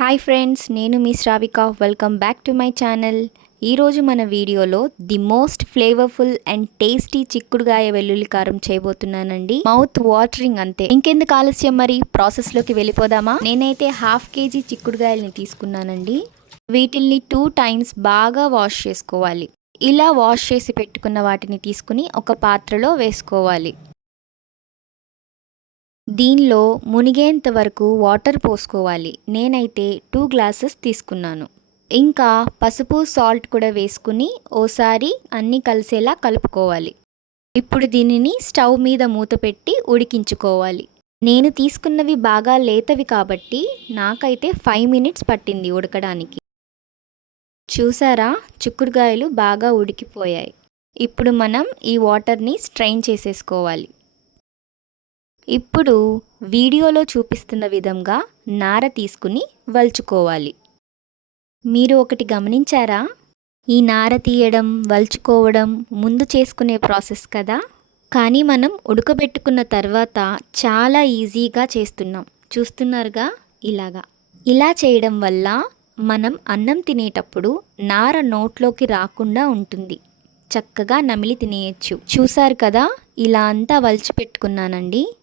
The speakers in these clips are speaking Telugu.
హాయ్ ఫ్రెండ్స్ నేను మీ Shravika. Welcome back to my channel ఈరోజు మన వీడియోలో the most flavourful and tasty చిక్కుడుగాయ వెల్లుల్లి కారం చేయబోతున్నానండి. మౌత్ వాటరింగ్ అంతే. ఇంకెందుకు ఆలస్యం మరి? ప్రాసెస్లోకి వెళ్ళిపోదామా? నేనైతే హాఫ్ కేజీ చిక్కుడుగాయల్ని తీసుకున్నానండి. వీటిల్ని టూ టైమ్స్ బాగా వాష్ చేసుకోవాలి. ఇలా వాష్ చేసి పెట్టుకున్న వాటిని తీసుకుని ఒక పాత్రలో వేసుకోవాలి. దీనిలో మునిగేంత వరకు వాటర్ పోసుకోవాలి. నేనైతే టూ గ్లాసెస్ తీసుకున్నాను. ఇంకా పసుపు సాల్ట్ కూడా వేసుకుని ఓసారి అన్నీ కలిసేలా కలుపుకోవాలి. ఇప్పుడు దీనిని స్టవ్ మీద మూత పెట్టి ఉడికించుకోవాలి. నేను తీసుకున్నవి బాగా లేతవి కాబట్టి నాకైతే ఫైవ్ మినిట్స్ పట్టింది ఉడకడానికి. చూసారా? చిక్కుడుగాయలు బాగా ఉడికిపోయాయి. ఇప్పుడు మనం ఈ వాటర్ని స్ట్రైన్ చేసేసుకోవాలి. ఇప్పుడు వీడియోలో చూపిస్తున్న విధంగా నార తీసుకుని వల్చుకోవాలి. మీరు ఒకటి గమనించారా? ఈ నార తీయడం వల్చుకోవడం ముందు చేసుకునే ప్రాసెస్ కదా? కానీ మనం ఉడకబెట్టుకున్న తర్వాత చాలా ఈజీగా చేస్తున్నాం. చూస్తున్నారుగా? ఇలాగా. ఇలా చేయడం వల్ల మనం అన్నం తినేటప్పుడు నార నోట్లోకి రాకుండా ఉంటుంది. చక్కగా నమిలి తినేయచ్చు. చూసారు కదా? ఇలా అంతా వలిచి పెట్టుకున్నానండి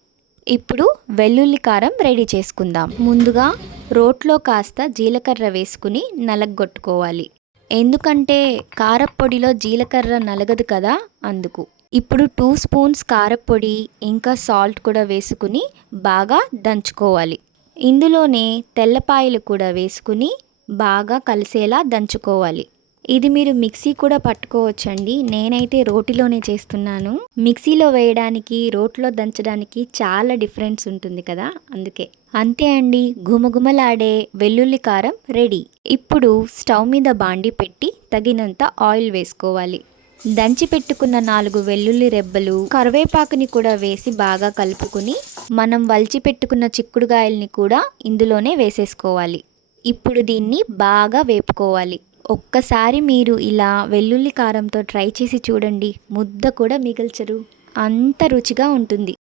ఇప్పుడు వెల్లుల్లి కారం రెడీ చేసుకుందాం. ముందుగా రోట్లో కాస్త జీలకర్ర వేసుకుని నలగొట్టుకోవాలి. ఎందుకంటే కారప్పొడిలో జీలకర్ర నలగదు కదా అందుకు. ఇప్పుడు టూ స్పూన్స్ కారపొడి ఇంకా సాల్ట్ కూడా వేసుకుని బాగా దంచుకోవాలి. ఇందులోనే తెల్లపాయలు కూడా వేసుకుని బాగా కలిసేలా దంచుకోవాలి. ఇది మీరు మిక్సీ కూడా పట్టుకోవచ్చండి. నేనైతే రోటిలోనే చేస్తున్నాను. మిక్సీలో వేయడానికి రోట్లో దంచడానికి చాలా డిఫరెన్స్ ఉంటుంది కదా అందుకే. అంతే అండి గుమగుమలాడే వెల్లుల్లి కారం రెడీ. ఇప్పుడు స్టవ్ మీద బాండి పెట్టి తగినంత ఆయిల్ వేసుకోవాలి. దంచి పెట్టుకున్న నాలుగు వెల్లుల్లి రెబ్బలు కరివేపాకుని కూడా వేసి బాగా కలుపుకుని మనం వలిచి పెట్టుకున్న చిక్కుడుగాయల్ని కూడా ఇందులోనే వేసేసుకోవాలి. ఇప్పుడు దీన్ని బాగా వేపుకోవాలి. ఒక్కసారి మీరు ఇలా వెల్లుల్లి కారంతో ట్రై చేసి చూడండి. ముద్ద కూడా మిగల్చరు. అంత రుచిగా ఉంటుంది.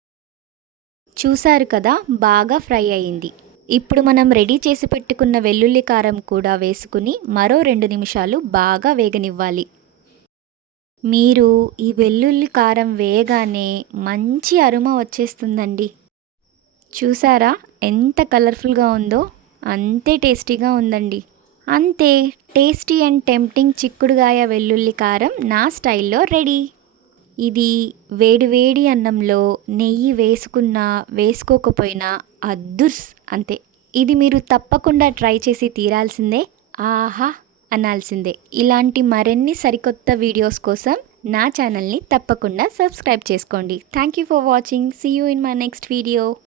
చూశారు కదా బాగా ఫ్రై అయింది. ఇప్పుడు మనం రెడీ చేసి పెట్టుకున్న వెల్లుల్లి కారం కూడా వేసుకుని మరో రెండు నిమిషాలు బాగా వేగనివ్వాలి. మీరు ఈ వెల్లుల్లి కారం వేయగానే మంచి అరుమ వచ్చేస్తుందండి. చూసారా? ఎంత కలర్ఫుల్గా ఉందో అంతే టేస్టీగా ఉందండి. అంతే టేస్టీ అండ్ టెంప్టింగ్ చిక్కుడుగాయ వెల్లుల్లి కారం నా స్టైల్లో రెడీ. ఇది వేడివేడి అన్నంలో నెయ్యి వేసుకున్నా వేసుకోకపోయినా అద్దుర్స్ అంతే. ఇది మీరు తప్పకుండా ట్రై చేసి తీరాల్సిందే. ఆహా! అనాల్సిందే. ఇలాంటి మరిన్ని సరికొత్త వీడియోస్ కోసం నా ఛానల్ని తప్పకుండా సబ్స్క్రైబ్ చేసుకోండి. Thank you for watching see you in my next video